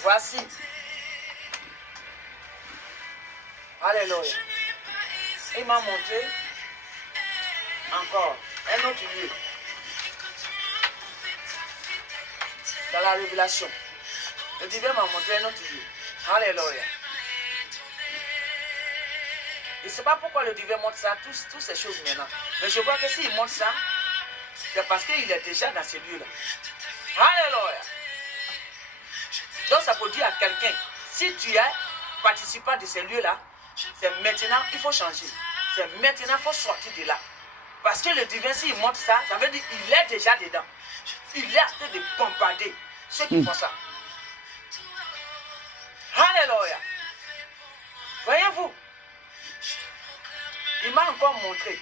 Voici. Alléluia. Il m'a montré encore un autre lieu dans la révélation. Le divin m'a montré un autre lieu. Alléluia. Je ne sais pas pourquoi le divin montre ça, toutes ces choses maintenant. Mais je vois que s'il montre ça, c'est parce qu'il est déjà dans ces lieux-là. Alléluia. Donc ça peut dire à quelqu'un, si tu es participant de ces lieux-là, c'est maintenant il faut changer. C'est maintenant il faut sortir de là. Parce que le divin, s'il montre ça, ça veut dire qu'il est déjà dedans. Il est en train de bombarder ceux qui font ça. Alléluia. Voyez-vous, il m'a encore montré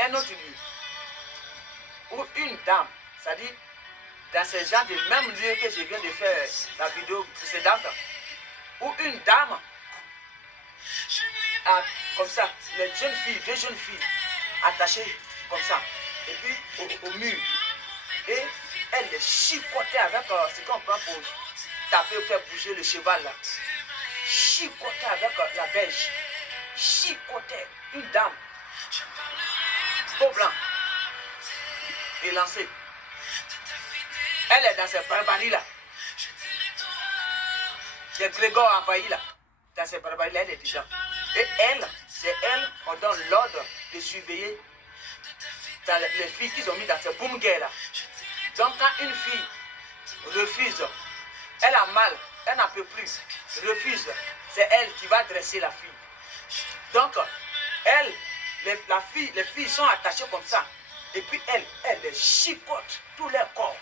un autre lieu où une dame, c'est-à-dire dans ce genre de même lieu que je viens de faire la vidéo précédente, où une dame a comme ça, les jeunes filles, deux jeunes filles attachées comme ça, et puis au mur, et elle les chicotait avec ce qu'on prend pour taper ou faire bouger le cheval là, chicotait avec la beige, chicotait une dame, peau blanc, et lancée. Elle est dans cette barbarie là. Les Grégor envahi là. Dans cette barbarie là, elle est dedans. Et elle, c'est elle, on donne l'ordre de surveiller dans les filles qu'ils ont mis dans cette boum guerre là. Donc quand une fille refuse, elle a mal, elle n'en peut plus, refuse, c'est elle qui va dresser la fille. Donc, elle, les filles sont attachées comme ça. Et puis elle les chicote tout leur corps.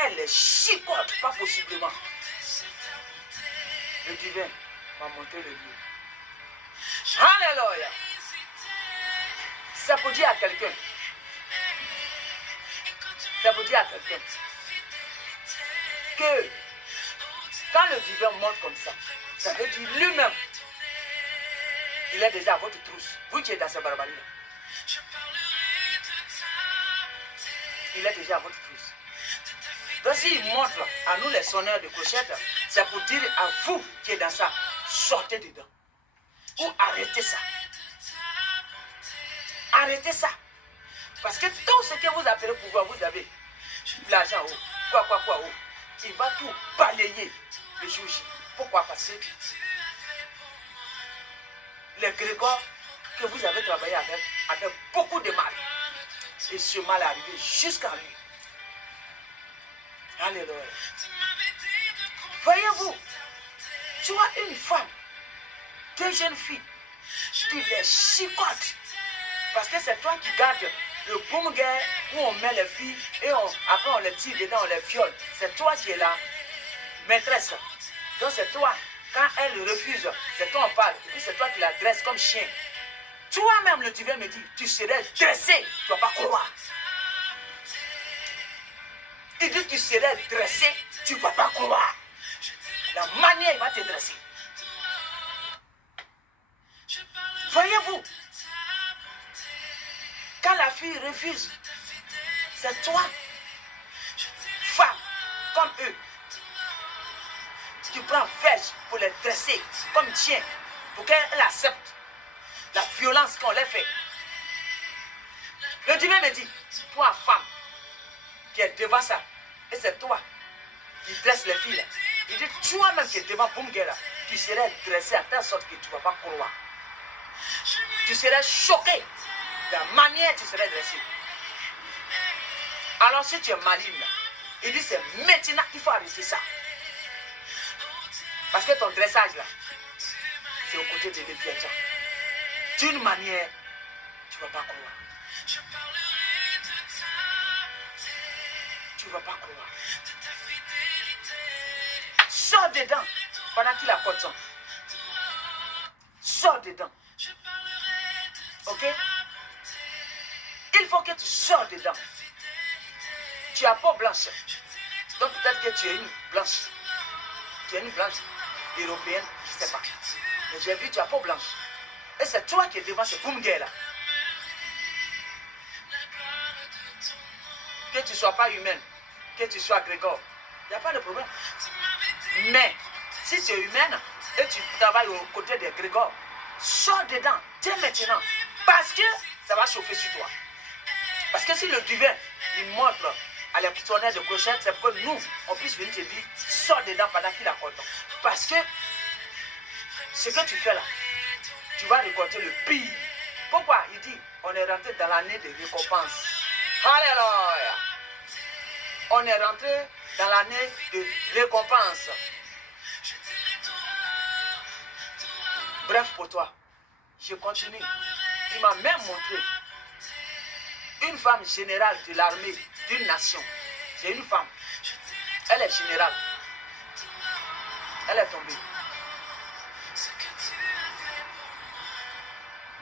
Elle les chicote, pas possiblement. Le divin m'a montré le lieu. Alléluia. Ça peut dire à quelqu'un. Ça peut dire à quelqu'un que quand le divin monte comme ça veut dire lui-même, il est déjà à votre trousse. Vous qui êtes dans cette barbarie-là. Il est déjà à votre trousse. Donc s'il montre à nous les sonneurs de clochettes, c'est pour dire à vous qui êtes dans ça, sortez dedans. Ou arrêtez ça. Arrêtez ça. Parce que tout ce que vous appelez pouvoir, vous avez l'argent, quoi, il va tout balayer le jour J. Pourquoi? Parce que les Grégor que vous avez travaillé avec beaucoup de mal. Et ce mal est arrivé jusqu'à lui. Alléluia. Voyez-vous, tu as une femme, deux jeunes filles, tu les chicotes. Parce que c'est toi qui gardes le boum guerre où on met les filles et après on les tire dedans, on les viole. C'est toi qui es la maîtresse. Donc c'est toi, quand elle refuse, c'est toi on parle. Et puis c'est toi qui la dresses comme chien. Toi-même, le divin me dit, tu serais dressé, tu ne vas pas croire. Il dit, tu serais dressé, tu ne vas pas croire. La manière, il va te dresser. Voyez-vous, quand la fille refuse, c'est toi, femme, comme eux, tu prends verge pour les dresser comme chien, pour qu'elle accepte la violence qu'on leur fait. Le divin me dit, toi, femme, qui est devant ça, et c'est toi qui dresse les filles là. Il dit, toi-même qui es devant Boumguera, tu serais dressé à telle sorte que tu ne vas pas croire. Tu serais choqué de la manière dont tu serais dressé. Alors si tu es maligne, il dit, c'est maintenant qu'il faut arrêter ça. Parce que ton dressage là, c'est aux côtés de Léviathan. D'une manière, tu ne vas pas croire. Tu ne vas pas croire. Sors dedans pendant qu'il a pas de temps. Sors dedans. Ok? Il faut que tu sors dedans. Tu as peau blanche. Donc peut-être que tu es une blanche. Tu es une blanche européenne, je ne sais pas. Mais j'ai vu tu as peau blanche. Et c'est toi qui es devant ce boum-guerre là. Que tu ne sois pas humaine, que tu sois Grégor, Il n'y a pas de problème. Mais, si tu es humaine et tu travailles aux côtés des Grégor, sors dedans dès maintenant. Parce que ça va chauffer sur toi. Parce que si le divin, il montre à les sonnettes de clochette, c'est pour que nous, on puisse venir te dire, sors dedans pendant qu'il a content. Parce que ce que tu fais là, tu vas récolter le pire. Pourquoi? Il dit, on est rentré dans l'année de récompense. Alléluia. On est rentré dans l'année de récompense. Bref pour toi, je continue. Il m'a même montré une femme générale de l'armée d'une nation. C'est une femme. Elle est générale. Elle est tombée.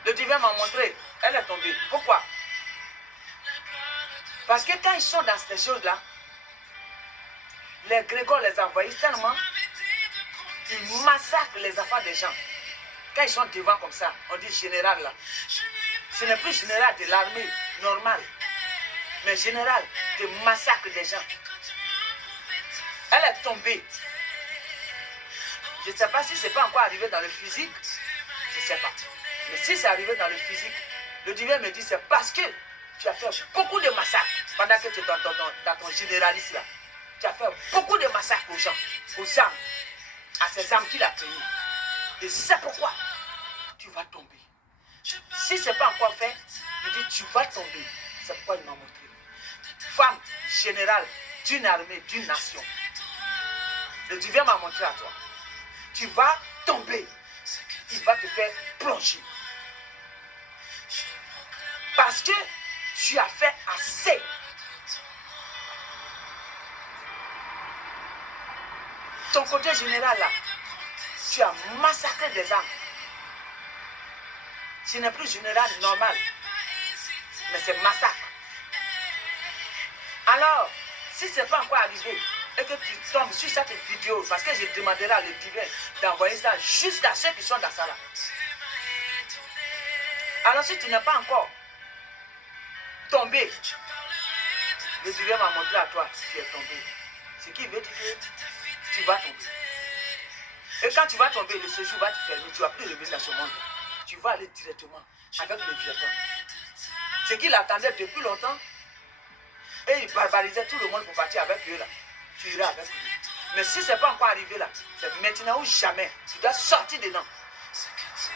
Le divin m'a montré. Elle est tombée. Pourquoi? Parce que quand ils sont dans ces choses-là, les Grégor les envahissent tellement, ils massacrent les enfants des gens. Quand ils sont devant comme ça, on dit général là. Ce n'est plus général de l'armée normale, mais général de massacre des gens. Elle est tombée. Je ne sais pas si ce n'est pas encore arrivé dans le physique, je ne sais pas. Mais si c'est arrivé dans le physique, le divin me dit c'est parce que tu as fait beaucoup de massacres pendant que tu es dans ton généraliste là. Tu as fait beaucoup de massacres aux gens, aux âmes, à ces âmes qu'il a créées. Et c'est pourquoi tu vas tomber. Si ce n'est pas encore fait, il dit tu vas tomber. C'est pourquoi il m'a montré. Femme générale d'une armée, d'une nation. Le divin m'a montré à toi. Tu vas tomber. Il va te faire plonger. Parce que tu as fait assez. Ton côté général là, tu as massacré des âmes. Ce n'est plus général normal, mais c'est massacre. Alors, si ce n'est pas encore arrivé et que tu tombes sur cette vidéo, parce que je demanderai à le divin d'envoyer ça jusqu'à ceux qui sont dans ça là. Alors si tu n'es pas encore tombé, le divin m'a montré à toi, tu es tombé. Ce qui veut dire que tu vas tomber. Et quand tu vas tomber, le séjour va te fermer, tu ne vas plus revenir dans ce monde. Tu vas aller directement avec le Léviathan. Ce qu'il attendait depuis longtemps, et il barbarisait tout le monde pour partir avec eux là. Tu iras avec lui. Mais si ce n'est pas encore arrivé là, c'est maintenant ou jamais. Tu dois sortir dedans.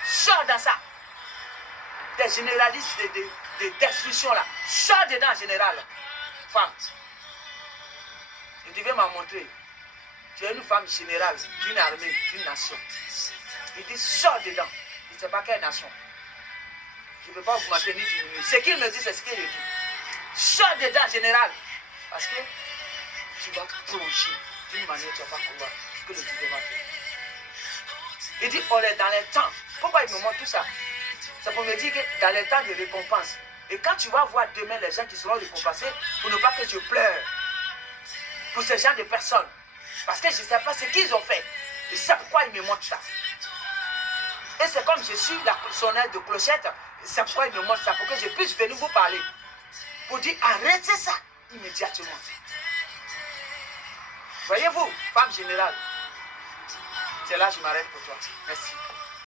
Sors dans ça. Des généralistes de destruction là. Sors dedans, général. Femme. Le divin m'a montré. Tu es une femme générale d'une armée, d'une nation. Il dit sors dedans. Il ne sait pas quelle nation. Je ne peux pas augmenter ni diminuer. Ce qu'il me dit, c'est ce qu'il dit. Sors dedans, général. Parce que tu vas plonger d'une manière tu ne vas pas croire ce que le divin va faire. Il dit on est dans les temps. Pourquoi il me montre tout ça? C'est pour me dire que dans les temps de récompense. Et quand tu vas voir demain les gens qui seront récompensés, pour ne pas que je pleure pour ces gens de personnes. Parce que je ne sais pas ce qu'ils ont fait. Et c'est pourquoi il me montre ça. Et c'est comme je suis la sonnette de clochette, c'est pourquoi il me montre ça, pour que je puisse venir vous parler. Pour dire arrêtez ça immédiatement. Voyez-vous, femme générale, c'est là que je m'arrête pour toi. Merci.